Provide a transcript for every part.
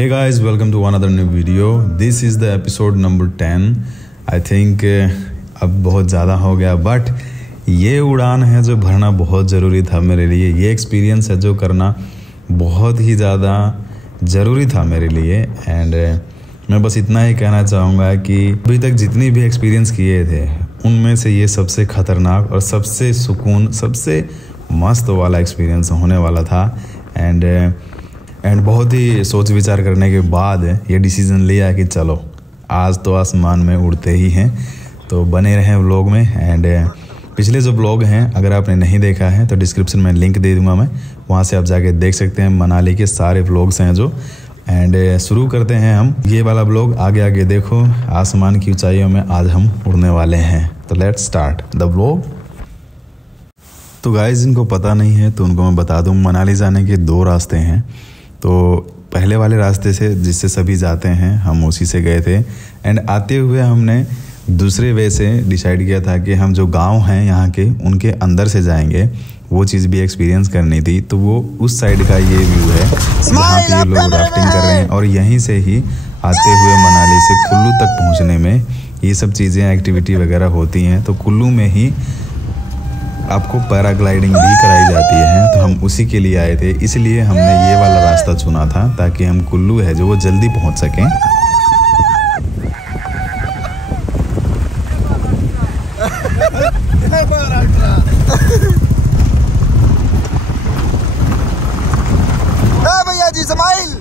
Hey guys, welcome to another new video. This is the episode number 10. I think अब बहुत ज़्यादा हो गया, बट ये उड़ान है जो भरना बहुत ज़रूरी था मेरे लिए। ये एक्सपीरियंस है जो करना बहुत ही ज़्यादा ज़रूरी था मेरे लिए। एंड मैं बस इतना ही कहना चाहूँगा कि अभी तक जितनी भी एक्सपीरियंस किए थे उनमें से ये सबसे ख़तरनाक और सबसे सुकून, सबसे मस्त वाला एक्सपीरियंस होने वाला था। एंड बहुत ही सोच विचार करने के बाद ये डिसीज़न लिया कि चलो आज तो आसमान में उड़ते ही हैं। तो बने रहें व्लॉग में। एंड पिछले जो व्लॉग हैं अगर आपने नहीं देखा है तो डिस्क्रिप्शन में लिंक दे दूंगा मैं, वहाँ से आप जाके देख सकते हैं। मनाली के सारे व्लॉग्स हैं जो। एंड शुरू करते हैं हम ये वाला व्लॉग। आगे आगे देखो, आसमान की ऊंचाइयों में आज हम उड़ने वाले हैं। तो लेट्स स्टार्ट द व्लॉग। तो गाइस, जिनको पता नहीं है तो उनको मैं बता दूं, मनाली जाने के दो रास्ते हैं। तो पहले वाले रास्ते से जिससे सभी जाते हैं हम उसी से गए थे। एंड आते हुए हमने दूसरे वे से डिसाइड किया था कि हम जो गांव हैं यहाँ के उनके अंदर से जाएंगे, वो चीज़ भी एक्सपीरियंस करनी थी। तो वो उस साइड का ये व्यू है जहाँ पे ये लोग राफ्टिंग कर रहे हैं। और यहीं से ही आते हुए मनाली से कुल्लू तक पहुँचने में ये सब चीज़ें एक्टिविटी वगैरह होती हैं। तो कुल्लू में ही आपको पैराग्लाइडिंग भी कराई जाती है। तो हम उसी के लिए आए थे, इसलिए हमने ये वाला रास्ता चुना था ताकि हम कुल्लू है जो वो जल्दी पहुंच सकें। भैया जी स्माइल।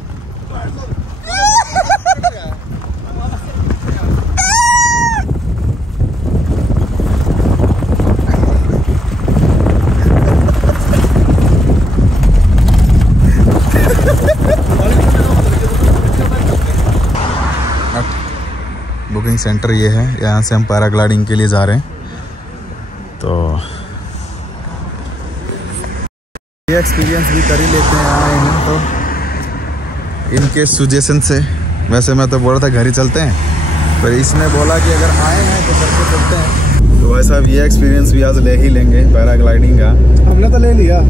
बुकिंग सेंटर ये है, यहाँ से हम पैराग्लाइडिंग के लिए जा रहे हैं। तो ये एक्सपीरियंस भी कर ही लेते हैं, आए हैं तो इनके सुजेशन से। वैसे मैं तो बोल रहा था घर ही चलते हैं, पर इसने बोला कि अगर आए हैं तो घर से चलते हैं। तो वैसा ये एक्सपीरियंस भी आज ले ही लेंगे पैराग्लाइडिंग का। हमने तो ले लिया।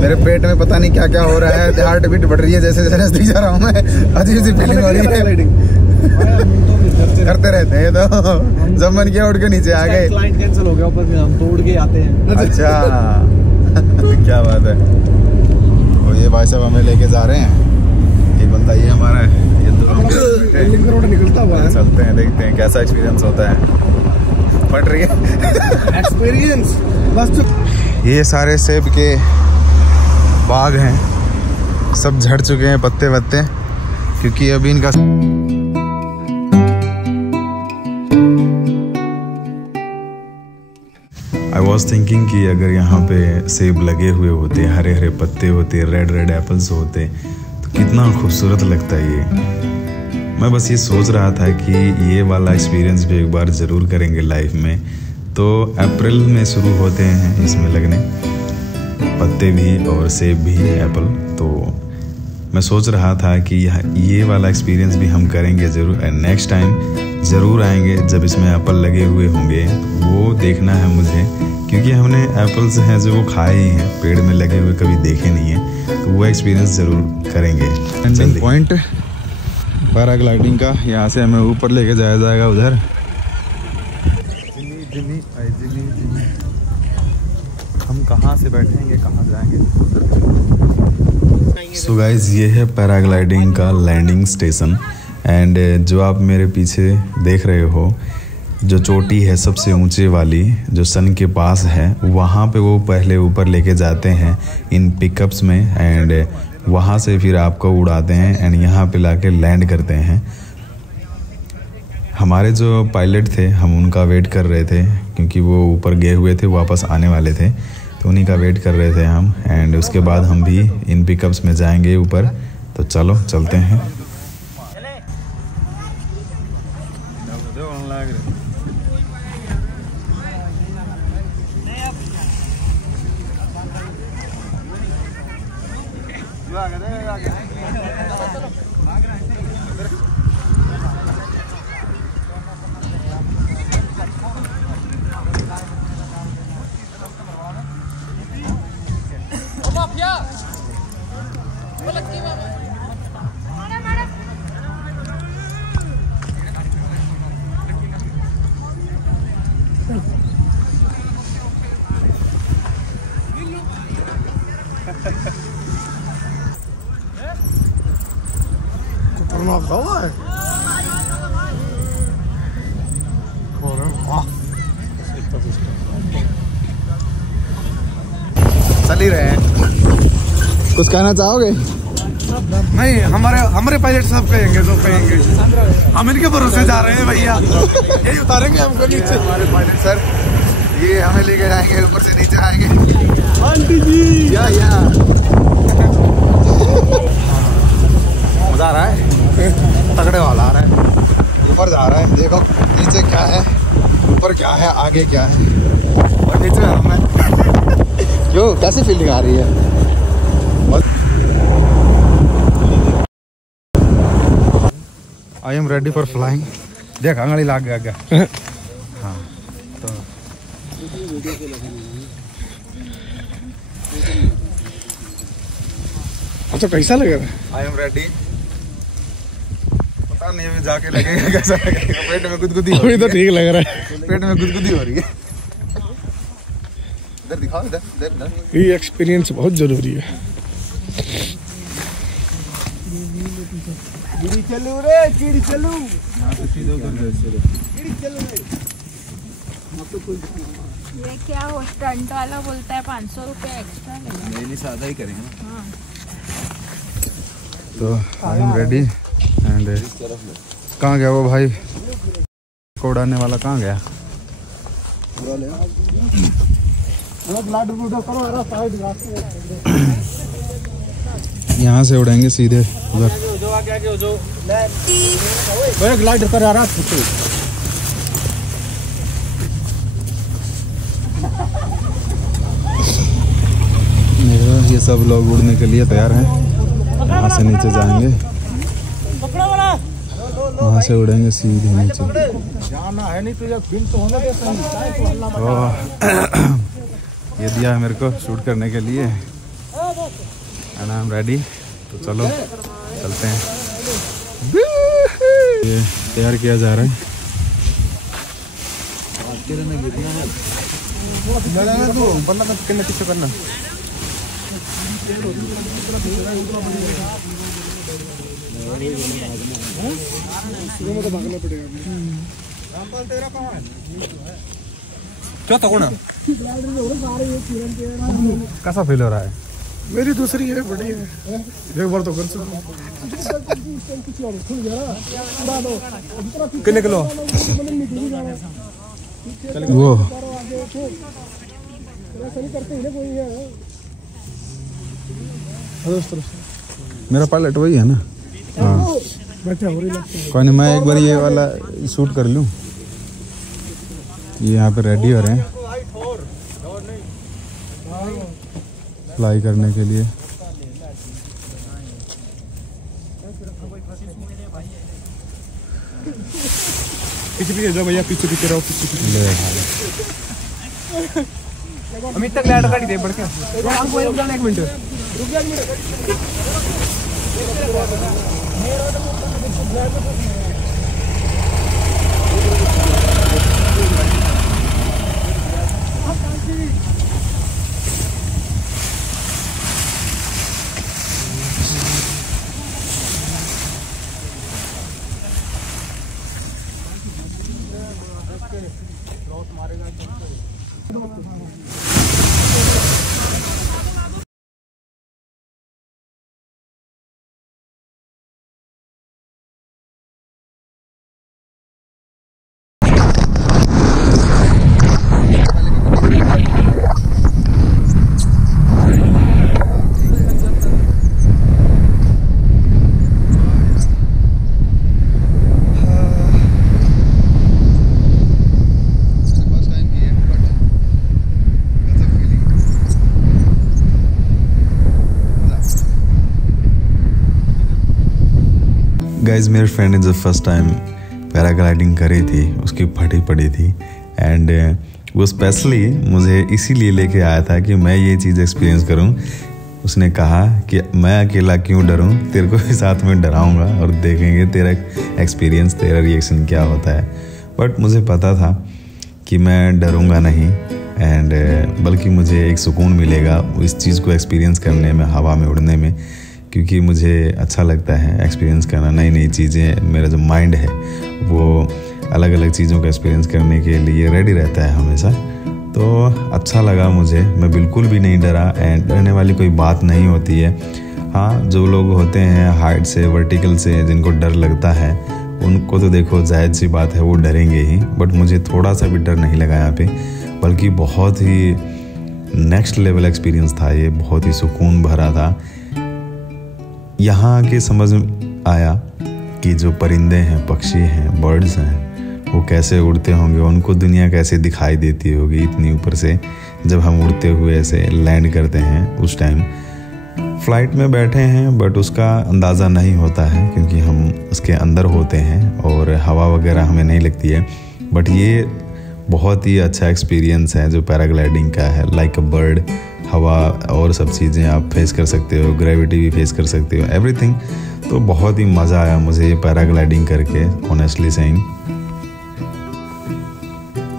मेरे पेट में पता नहीं क्या क्या हो रहा है, हार्ट बीट बढ़ रही है, जैसे जैसे नजदीक जा रहा हूँ मैं, अजीब सी फीलिंग हो रही है। करते रहते हैं तो जब मन किया उड़ के नीचे आ गए। क्लाइंट कैंसिल हो गया, ऊपर फिर हम तो उड़ के आते हैं। अच्छा क्या बात है। तो ये भाई साहब हमें लेके जा रहे हैं। ये बंदा ये हमारा है, ये दो रोड निकलता हुआ है। चलते हैं, देखते हैं कैसा एक्सपीरियंस होता है। फट रही है एक्सपीरियंस बस। ये सारे सेब के बाग हैं, सब झड़ चुके हैं पत्ते वत्ते, क्योंकि अभी इनका आई वॉज थिंकिंग कि अगर यहाँ पे सेब लगे हुए होते, हरे हरे पत्ते होते, रेड रेड एप्पल्स होते तो कितना खूबसूरत लगता है ये। मैं बस ये सोच रहा था कि ये वाला एक्सपीरियंस भी एक बार ज़रूर करेंगे लाइफ में। तो अप्रैल में शुरू होते हैं इसमें लगने पत्ते भी और सेब भी, एप्पल। तो मैं सोच रहा था कि ये वाला एक्सपीरियंस भी हम करेंगे ज़रूर। एंड नेक्स्ट टाइम ज़रूर आएंगे जब इसमें एप्पल लगे हुए होंगे, वो देखना है मुझे, क्योंकि हमने एप्पल्स हैं जो वो खाए ही हैं, पेड़ में लगे हुए कभी देखे नहीं हैं। तो वो एक्सपीरियंस ज़रूर करेंगे। एंडिंग पॉइंट पैराग्लाइडिंग का, यहाँ से हमें ऊपर लेके जाया जाएगा उधर। हम कहाँ से बैठेंगे, कहाँ जाएंगे। सो गाइज, ये है पैराग्लाइडिंग का लैंडिंग स्टेशन। एंड जो आप मेरे पीछे देख रहे हो, जो चोटी है सबसे ऊंचे वाली जो सन के पास है, वहाँ पे वो पहले ऊपर लेके जाते हैं इन पिकअप्स में। एंड वहाँ से फिर आपको उड़ाते हैं एंड यहाँ पे लाके लैंड करते हैं। हमारे जो पायलट थे हम उनका वेट कर रहे थे, क्योंकि वो ऊपर गए हुए थे, वापस आने वाले थे, तो उन्हीं का वेट कर रहे थे हम। एंड उसके बाद हम भी इन पिकअप्स में जाएंगे ऊपर। तो चलो चलते हैं। खतरनाक हवा है। चल ही रहे हैं। कुछ कहना चाहोगे? नहीं, हमारे पायलट साहब कहेंगे जो कहेंगे, हम इनके भरोसे जा रहे हैं भैया। यही उतारेंगे हमको नीचे। हमारे पायलट सर ये हमें लेके जाएंगे, ऊपर से नीचे आएंगे। आंटी जी या मजा आ रहा है, तगड़े वाला आ रहा है। ऊपर जा रहा है, देखो नीचे क्या है, ऊपर क्या है, आगे क्या है, और नीचे हम हैं। क्यों, कैसी फीलिंग आ रही है? I am ready for flying. देख आंगली लाग गया क्या? हाँ तो अच्छा, कैसा लगेगा? I am ready. पता नहीं अभी जाके लगेगा कैसा लगेगा। पेट में गुदगुदी हो रही अभी तो है। ठीक लग रहा है। पेट में गुदगुदी हो रही है। इधर दिखाओ, इधर इधर इधर। ये एक्सपीरियंस बहुत जरूरी है। चिड़ी चलू रे, चिड़ी चलू। ये क्या हो, स्टंट वाला बोलता है 500 रुपये एक्स्ट्रा लेगा। नहीं सादा ही करेंगे। हाँ। तो आई एम रेडी एंड कहाँ गया वो भाई को उड़ाने वाला? कहाँ गया? यहाँ से उड़ेंगे सीधे उधर। ग्लाइडर पर आ रहा है। ये सब लोग उड़ने के लिए तैयार हैं। वहाँ से नीचे जाएंगे, वहाँ से उड़ेंगे सीधे नीचे। जाना है नहीं तो फिल्म तो होने देते हैं। ये दिया है मेरे को शूट करने के लिए एंड आई एम रेडी। तो चलो चलते हैं। ये तैयार किया जा रहा है। करना क्या था कोना? कैसा फील हो रहा है? मेरी दूसरी है, बड़ी है। एक बार तो कर सकते। कितने किलो? वो मेरा पायलट वही है ना? हाँ कोई नहीं, मैं एक बार ये वाला शूट कर लूँ। ये यहाँ पे रेडी हो रहे हैं फ्लाई करने के लिए। पीछे पीछे जाओ भैया, पीछे पीछे रहो, पीछे पीछे। अमित तक लैंड कर दे बढ़ के। रुक जा एक मिनट, रुक जा एक मिनट। गाइज मेरे फ्रेंड ने जब फर्स्ट टाइम पैराग्लाइडिंग करी थी उसकी फटी पड़ी थी एंड वो स्पेशली मुझे इसीलिए लेके आया था कि मैं ये चीज़ एक्सपीरियंस करूं। उसने कहा कि मैं अकेला क्यों डरूं, तेरे को भी साथ में डराऊंगा और देखेंगे तेरा एक्सपीरियंस, तेरा रिएक्शन क्या होता है। बट मुझे पता था कि मैं डरूंगा नहीं एंड बल्कि मुझे एक सुकून मिलेगा इस चीज़ को एक्सपीरियंस करने में, हवा में उड़ने में, क्योंकि मुझे अच्छा लगता है एक्सपीरियंस करना नई नई चीज़ें। मेरा जो माइंड है वो अलग अलग चीज़ों का एक्सपीरियंस करने के लिए रेडी रहता है हमेशा। तो अच्छा लगा मुझे, मैं बिल्कुल भी नहीं डरा एंड डरने वाली कोई बात नहीं होती है। हाँ, जो लोग होते हैं हाइट से, वर्टिकल से, जिनको डर लगता है उनको तो देखो जायज़ सी बात है, वो डरेंगे ही। बट मुझे थोड़ा सा भी डर नहीं लगा यहाँ पे, बल्कि बहुत ही नेक्स्ट लेवल एक्सपीरियंस था ये, बहुत ही सुकून भरा था। यहाँ आके समझ आया कि जो परिंदे हैं, पक्षी हैं, बर्ड्स हैं, वो कैसे उड़ते होंगे, उनको दुनिया कैसे दिखाई देती होगी इतनी ऊपर से। जब हम उड़ते हुए ऐसे लैंड करते हैं उस टाइम फ़्लाइट में बैठे हैं, बट उसका अंदाज़ा नहीं होता है क्योंकि हम उसके अंदर होते हैं और हवा वगैरह हमें नहीं लगती है। बट ये बहुत ही अच्छा एक्सपीरियंस है जो पैराग्लाइडिंग का है। लाइक अ बर्ड, हवा और सब चीज़ें आप फेस कर सकते हो, ग्रेविटी भी फेस कर सकते हो, एवरीथिंग। तो बहुत ही मज़ा आया मुझे ये पैराग्लाइडिंग करके, ऑनेस्टली सेइंग।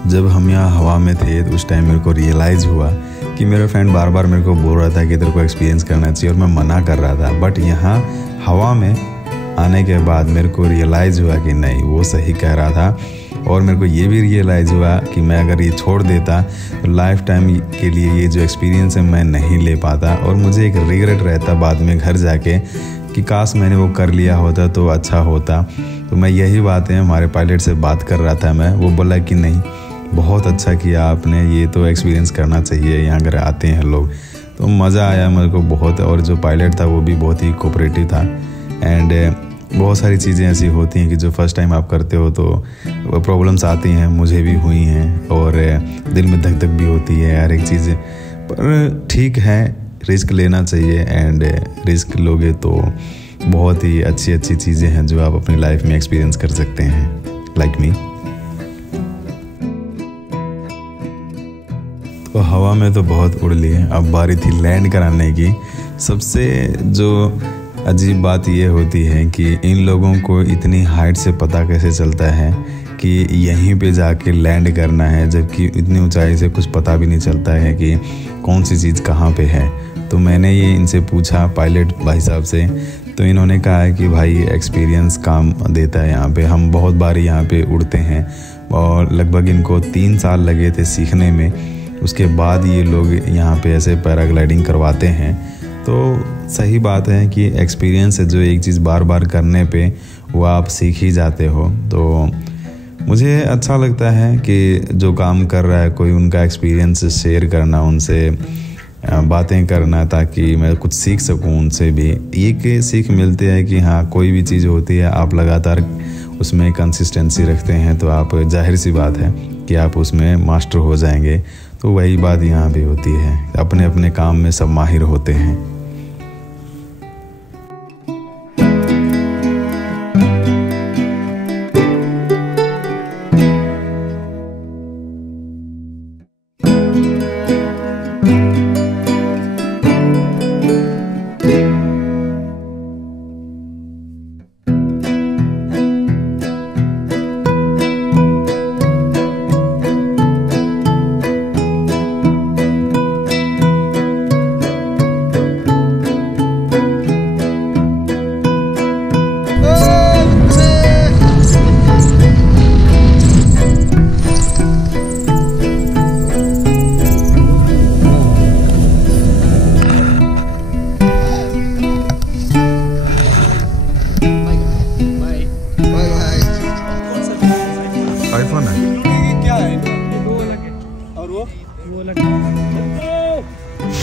जब हम यहाँ हवा में थे तो उस टाइम मेरे को रियलाइज़ हुआ कि मेरा फ्रेंड बार बार मेरे को बोल रहा था कि तेरे को एक्सपीरियंस करना चाहिए और मैं मना कर रहा था। बट यहाँ हवा में आने के बाद मेरे को रियलाइज़ हुआ कि नहीं, वो सही कह रहा था। और मेरे को ये भी रियलाइज़ हुआ कि मैं अगर ये छोड़ देता तो लाइफ टाइम के लिए ये जो एक्सपीरियंस है मैं नहीं ले पाता, और मुझे एक रिग्रेट रहता बाद में घर जाके कि काश मैंने वो कर लिया होता तो अच्छा होता। तो मैं यही बातें हमारे पायलट से बात कर रहा था मैं, वो बोला कि नहीं, बहुत अच्छा किया आपने, ये तो एक्सपीरियंस करना चाहिए, यहाँ अगर आते हैं लोग। तो मज़ा आया मेरे को बहुत। और जो पायलट था वो भी बहुत ही कोऑपरेटिव था। एंड बहुत सारी चीज़ें ऐसी होती हैं कि जो फर्स्ट टाइम आप करते हो तो प्रॉब्लम्स आती हैं, मुझे भी हुई हैं, और दिल में धक धक भी होती है हर एक चीज़ें। पर ठीक है, रिस्क लेना चाहिए, एंड रिस्क लोगे तो बहुत ही अच्छी अच्छी चीज़ें हैं जो आप अपनी लाइफ में एक्सपीरियंस कर सकते हैं, लाइक मी। तो हवा में तो बहुत उड़ लिए, अब बारी थी लैंड कराने की। सबसे जो अजीब बात ये होती है कि इन लोगों को इतनी हाइट से पता कैसे चलता है कि यहीं पे जाके लैंड करना है, जबकि इतनी ऊंचाई से कुछ पता भी नहीं चलता है कि कौन सी चीज़ कहाँ पे है। तो मैंने ये इनसे पूछा पायलट भाई साहब से, तो इन्होंने कहा है कि भाई एक्सपीरियंस काम देता है यहाँ पे, हम बहुत बार यहाँ पे उड़ते हैं, और लगभग इनको 3 साल लगे थे सीखने में। उसके बाद ये लोग यहाँ पे ऐसे पैराग्लाइडिंग करवाते हैं। तो सही बात है कि एक्सपीरियंस है जो एक चीज़ बार बार करने पे वो आप सीख ही जाते हो। तो मुझे अच्छा लगता है कि जो काम कर रहा है कोई, उनका एक्सपीरियंस शेयर करना, उनसे बातें करना, ताकि मैं कुछ सीख सकूं उनसे भी। एक सीख मिलती है कि हाँ, कोई भी चीज़ होती है आप लगातार उसमें कंसिस्टेंसी रखते हैं तो आप, जाहिर सी बात है कि आप उसमें मास्टर हो जाएंगे। तो वही बात यहाँ भी होती है, अपने अपने काम में सब माहिर होते हैं।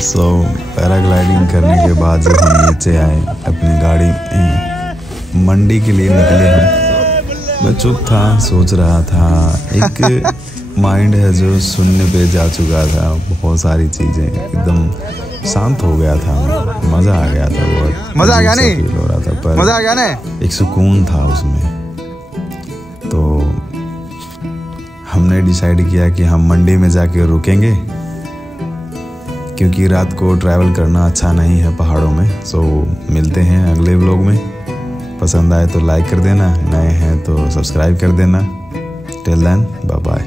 सो पैराग्लाइडिंग करने के बाद जब हम नीचे आए अपनी गाड़ी मंडी के लिए निकले हम, मैं चुप था, सोच रहा था। एक माइंड है जो शून्य पे जा चुका था, बहुत सारी चीज़ें एकदम शांत हो गया था, मज़ा आ गया था, बहुत मज़ा आ गया नहीं फील हो रहा था, पर मज़ा आ गया ना, एक सुकून था उसमें। तो हमने डिसाइड किया कि हम मंडी में जाके रुकेंगे, क्योंकि रात को ट्रैवल करना अच्छा नहीं है पहाड़ों में। सो मिलते हैं अगले व्लॉग में। पसंद आए तो लाइक कर देना, नए हैं तो सब्सक्राइब कर देना। Till then, bye bye.